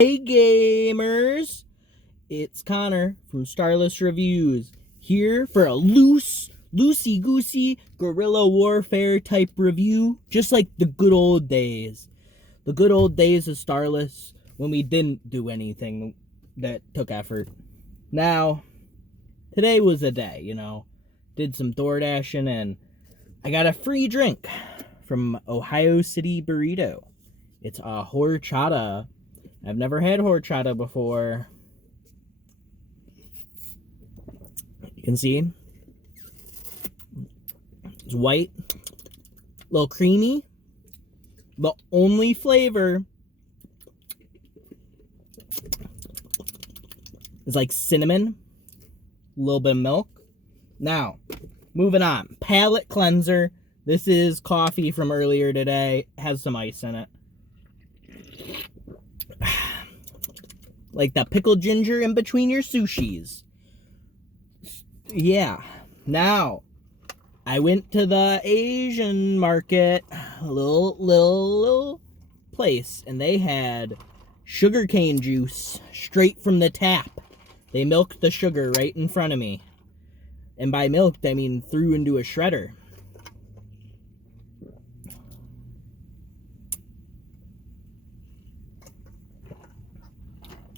Hey gamers, it's Connor from Starless Reviews, here for a loosey-goosey guerrilla warfare type review, just like the good old days. The good old days of Starless, when we didn't do anything that took effort. Now, today was a day, did some door dashing and I got a free drink from Ohio City Burrito. It's a horchata. I've never had horchata before. You can see it's white, a little creamy. The only flavor is like cinnamon, a little bit of milk. Now, moving on. Palate cleanser. This is coffee from earlier today. It has some ice in it. Like the pickled ginger in between your sushis. Yeah. Now, I went to the Asian market, a little place, and they had sugarcane juice straight from the tap. They milked the sugar right in front of me. And by milked, I mean threw into a shredder.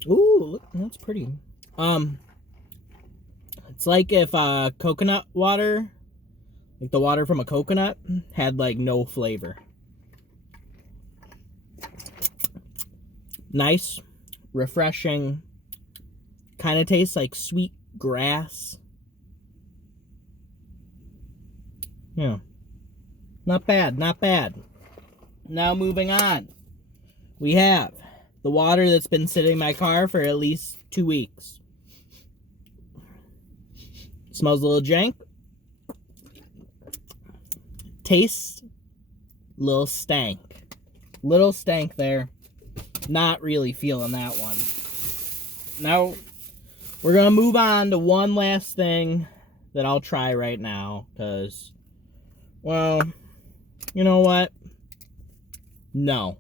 Ooh, look, that's pretty. It's like if coconut water, like the water from a coconut, had like no flavor. Nice, refreshing, kind of tastes like sweet grass. Yeah, not bad, not bad. Now moving on, we have the water that's been sitting in my car for at least 2 weeks. Smells a little jank. Tastes a little stank. Little stank there. Not really feeling that one. Now, we're going to move on to one last thing that I'll try right now. Because, well, you know what? No.